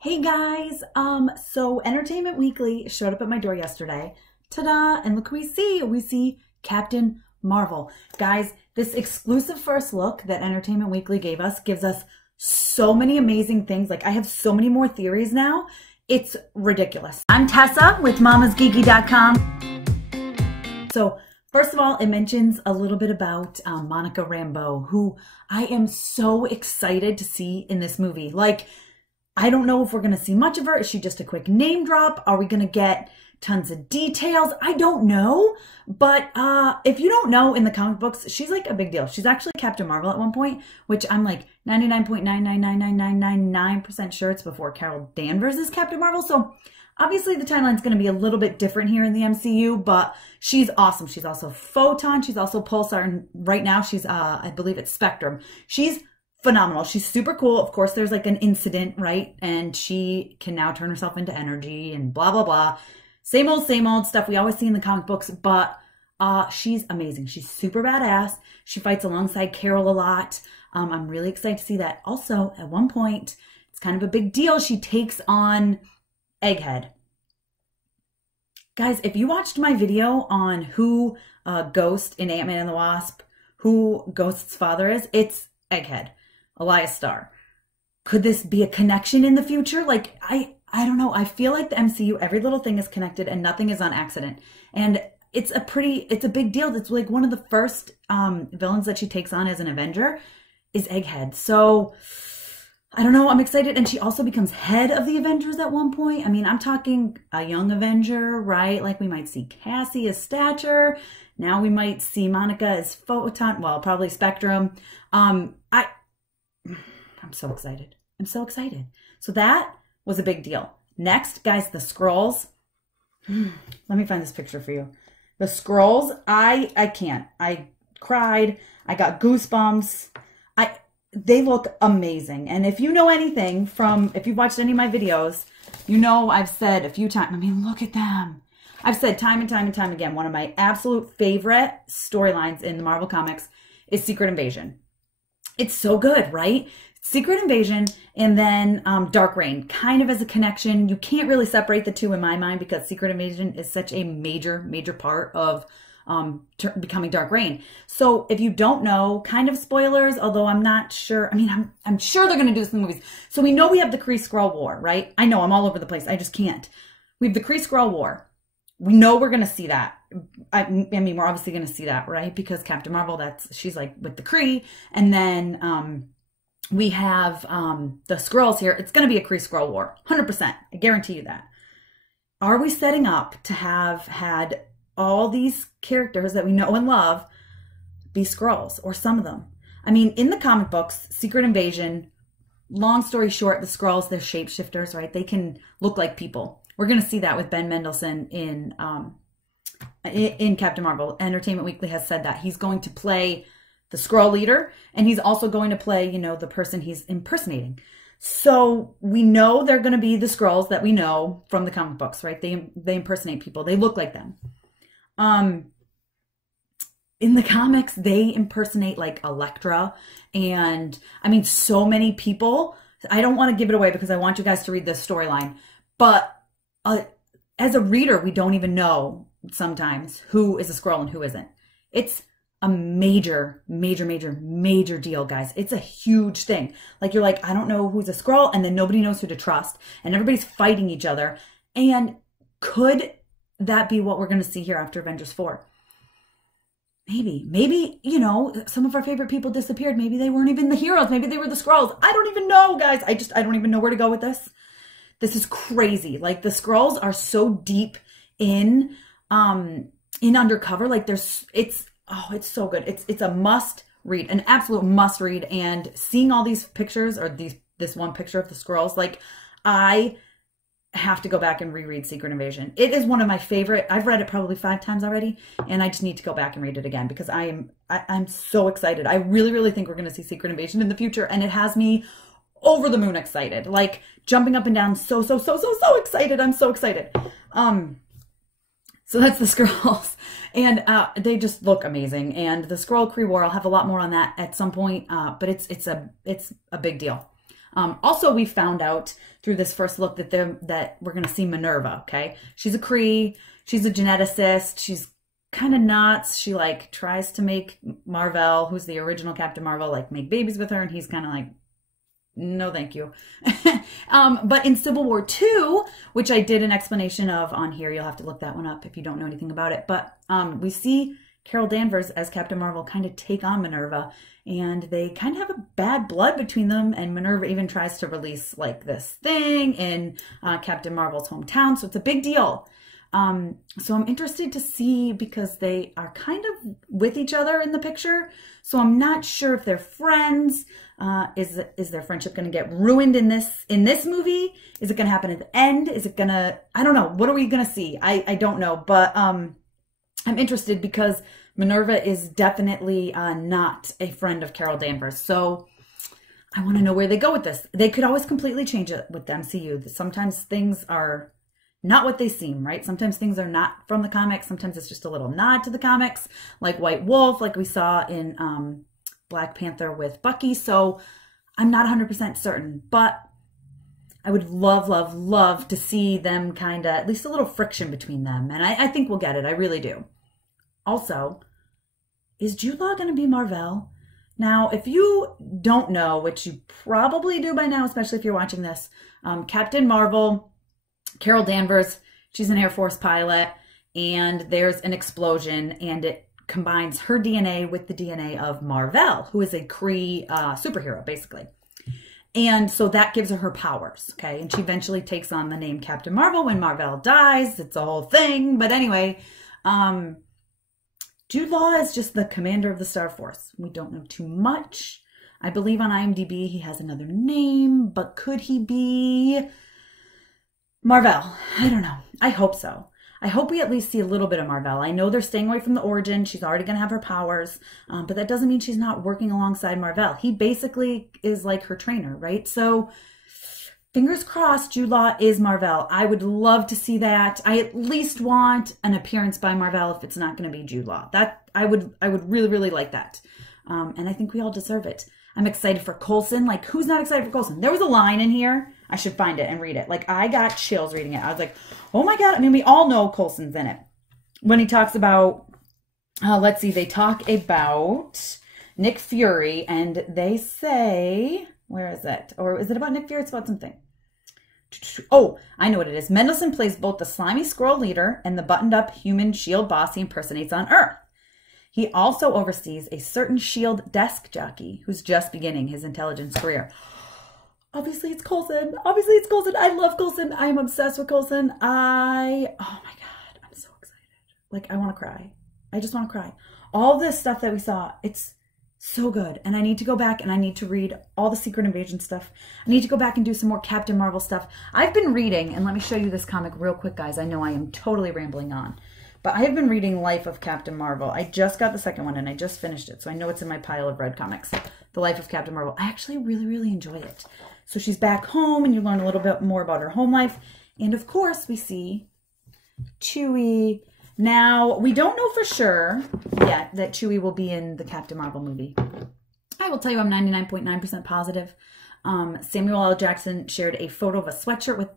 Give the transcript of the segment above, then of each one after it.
Hey guys, so Entertainment Weekly showed up at my door yesterday. Ta-da! And look who we see. We see Captain Marvel. Guys, this exclusive first look that Entertainment Weekly gave us gives us so many amazing things. Like, I have so many more theories now. It's ridiculous. I'm Tessa with mamasgeeky.com. So, first of all, it mentions a little bit about Monica Rambeau, who I am so excited to see in this movie. Like, I don't know if we're going to see much of her. Is she just a quick name drop? Are we going to get tons of details? I don't know. But if you don't know, in the comic books, she's like a big deal. She's actually Captain Marvel at one point, which I'm like 99.9999999% sure it's before Carol Danvers is Captain Marvel. So obviously the timeline's going to be a little bit different here in the MCU, but she's awesome. She's also Photon. She's also Pulsar. And right now she's, I believe it's Spectrum. She's phenomenal. She's super cool. Of course, there's like an incident, right? And she can now turn herself into energy and blah, blah, blah. Same old stuff we always see in the comic books, but she's amazing. She's super badass. She fights alongside Carol a lot. I'm really excited to see that. Also, at one point, it's kind of a big deal. She takes on Egghead. Guys, if you watched my video on who Ghost in Ant-Man and the Wasp, who Ghost's father is, it's Egghead. Elias Starr. Could this be a connection in the future? Like, I don't know. I feel like the MCU, every little thing is connected and nothing is on accident. And it's a big deal. It's like one of the first villains that she takes on as an Avenger is Egghead. So, I don't know. I'm excited. And she also becomes head of the Avengers at one point. I mean, I'm talking a young Avenger, right? Like, we might see Cassie as Stature. Now we might see Monica as Photon. Well, probably Spectrum. I'm so excited. I'm so excited. So that was a big deal. Next, guys, the Skrulls. Let me find this picture for you. The Skrulls, I can't. I cried. I got goosebumps. They look amazing. And if you know anything from, if you've watched any of my videos, you know I've said a few times, I mean, look at them. I've said time and time and time again, one of my absolute favorite storylines in the Marvel Comics is Secret Invasion. It's so good, right? Secret Invasion and then Dark Reign, kind of as a connection. You can't really separate the two in my mind because Secret Invasion is such a major part of becoming Dark Reign. So if you don't know, kind of spoilers, although I'm not sure. I mean, I'm sure they're going to do this in the movies. So we know we have the Kree-Skrull War, right? I know I'm all over the place. I just can't. We have the Kree-Skrull War. We know we're going to see that. I mean, we're obviously going to see that, right? Because Captain Marvel, she's like with the Kree. And then we have the Skrulls here. It's going to be a Kree-Skrull War. 100%. I guarantee you that. Are we setting up to have had all these characters that we know and love be Skrulls, or some of them? I mean, in the comic books, Secret Invasion, long story short, the Skrulls, they're shapeshifters, right? They can look like people. We're going to see that with Ben Mendelsohn in Captain Marvel. Entertainment Weekly has said that. He's going to play the Skrull leader, and he's also going to play, you know, the person he's impersonating. So we know they're going to be the Skrulls that we know from the comic books, right? They impersonate people. They look like them. In the comics, they impersonate like Elektra, and I mean, so many people. I don't want to give it away because I want you guys to read this storyline, but as a reader, we don't even know sometimes who is a Skrull and who isn't. It's a major deal, guys. It's a huge thing. Like, you're like, I don't know who's a Skrull, and then nobody knows who to trust, and everybody's fighting each other. And could that be what we're going to see here after Avengers 4? Maybe, you know, some of our favorite people disappeared. Maybe they weren't even the heroes. Maybe they were the Skrulls. I don't even know, guys. I don't even know where to go with this. This is crazy. Like, the Skrulls are so deep in Undercover. Like, it's so good. It's a must read, an absolute must read. And seeing all these pictures, or this one picture of the Skrulls, like, I have to go back and reread Secret Invasion. It is one of my favorite. I've read it probably 5 times already, and I just need to go back and read it again because I'm so excited. I really think we're going to see Secret Invasion in the future, and it has me over the moon excited, like jumping up and down, so excited. I'm so excited. So that's the Skrulls, and they just look amazing. And the Skrull Kree War, I'll have a lot more on that at some point, but it's a big deal. Also, we found out through this first look that we're going to see Minerva, okay? She's a Kree. She's a geneticist. She's kind of nuts. She like tries to make Marvel, who's the original Captain Marvel, like make babies with her, and he's kind of like, no, thank you. But in Civil War II, which I did an explanation of on here, you'll have to look that one up if you don't know anything about it. But we see Carol Danvers as Captain Marvel kind of take on Minerva, and they kind of have a bad blood between them. And Minerva even tries to release like this thing in Captain Marvel's hometown. So it's a big deal. So I'm interested to see, because they are kind of with each other in the picture. So I'm not sure if they're friends. Is their friendship going to get ruined in this movie? Is it going to happen at the end? Is it going to, I don't know. What are we going to see? I don't know, but, I'm interested because Minerva is definitely, not a friend of Carol Danvers. So I want to know where they go with this. They could always completely change it with the MCU. Sometimes things are not what they seem, right? Sometimes things are not from the comics. Sometimes it's just a little nod to the comics, like White Wolf, like we saw in Black Panther with Bucky. So I'm not 100% certain, but I would love, love, love to see them kind of, at least a little friction between them. And I think we'll get it. I really do. Also, is Jude Law going to be Marvel? Now, if you don't know, which you probably do by now, especially if you're watching this, Captain Marvel, Carol Danvers, she's an Air Force pilot, and there's an explosion, and it combines her DNA with the DNA of Marvel, who is a Kree superhero, basically. And so that gives her powers, okay? And she eventually takes on the name Captain Marvel when Marvel dies. It's a whole thing. But anyway, Jude Law is just the commander of the Star Force. We don't know too much. I believe on IMDb he has another name, but could he be Marvel? I don't know. I hope so. I hope we at least see a little bit of Marvel. I know they're staying away from the origin. She's already going to have her powers, but that doesn't mean she's not working alongside Marvel. He basically is like her trainer, right? So fingers crossed Jude Law is Marvel. I would love to see that. I at least want an appearance by Marvel if it's not going to be Jude Law. That I would really, really like that. And I think we all deserve it. I'm excited for Coulson. Like, who's not excited for Coulson? There was a line in here. I should find it and read it. Like, I got chills reading it. I was like, oh my God. I mean, we all know Coulson's in it. When he talks about, let's see, they talk about Nick Fury, and they say, where is it? Or is it about Nick Fury? It's about something. Oh, I know what it is. Mendelsohn plays both the slimy Skrull leader and the buttoned-up human S.H.I.E.L.D. boss he impersonates on Earth. He also oversees a certain S.H.I.E.L.D. desk jockey who's just beginning his intelligence career. Obviously, it's Coulson. Obviously, it's Coulson. I love Coulson. I am obsessed with Coulson. Oh my God, I'm so excited. Like, I want to cry. I just want to cry. All this stuff that we saw, it's so good. And I need to go back and I need to read all the Secret Invasion stuff. I need to go back and do some more Captain Marvel stuff. I've been reading, and let me show you this comic real quick, guys. I know I am totally rambling on. But I have been reading Life of Captain Marvel. I just got the second one and I just finished it. So I know it's in my pile of read comics. The Life of Captain Marvel. I actually really, really enjoy it. So she's back home and you learn a little bit more about her home life. And of course we see Chewie. Now, we don't know for sure yet that Chewie will be in the Captain Marvel movie. I will tell you I'm 99.9% positive. Samuel L. Jackson shared a photo of a sweatshirt with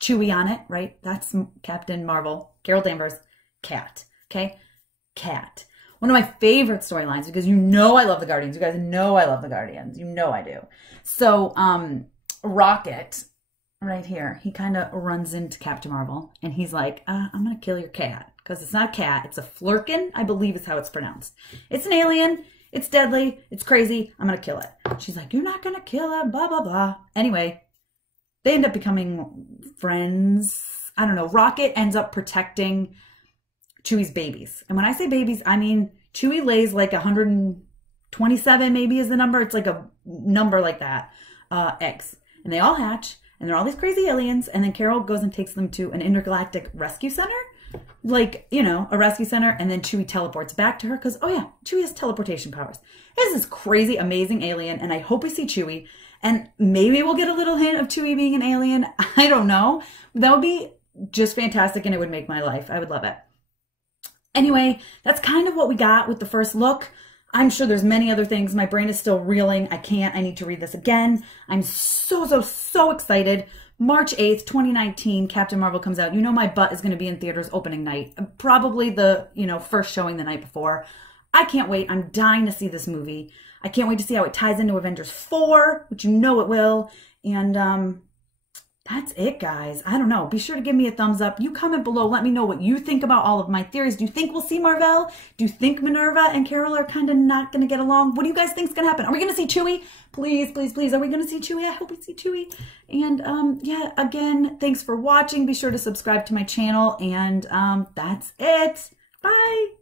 Chewie on it, right? That's Captain Marvel, Carol Danvers. Cat. Okay? Cat. One of my favorite storylines, because you know I love the Guardians. You guys know I love the Guardians. You know I do. So, Rocket, right here, he kind of runs into Captain Marvel, and he's like, I'm going to kill your cat. Because it's not a cat. It's a flurkin, I believe is how it's pronounced. It's an alien. It's deadly. It's crazy. I'm going to kill it. She's like, you're not going to kill it, blah, blah, blah. Anyway, they end up becoming friends. I don't know. Rocket ends up protecting Chewie's babies. And when I say babies, I mean Chewie lays like 127 maybe is the number. It's like a number like that. Eggs. And they all hatch. And they're all these crazy aliens. And then Carol goes and takes them to an intergalactic rescue center. Like, you know, a rescue center. And then Chewie teleports back to her because, oh yeah, Chewie has teleportation powers. This is crazy, amazing alien. And I hope we see Chewie. And maybe we'll get a little hint of Chewie being an alien. I don't know. That would be just fantastic. And it would make my life. I would love it. Anyway, that's kind of what we got with the first look. I'm sure there's many other things. My brain is still reeling. I need to read this again. I'm so excited. March 8th, 2019, Captain Marvel comes out. You know my butt is going to be in theaters opening night. Probably the, first showing the night before. I can't wait. I'm dying to see this movie. I can't wait to see how it ties into Avengers 4, which you know it will. And that's it, guys. I don't know. Be sure to give me a thumbs up. You comment below. Let me know what you think about all of my theories. Do you think we'll see Marvel? Do you think Minerva and Carol are kind of not going to get along? What do you guys think is going to happen? Are we going to see Chewie? Please, please, please. Are we going to see Chewie? I hope we see Chewie. And yeah, again, thanks for watching. Be sure to subscribe to my channel. And that's it. Bye.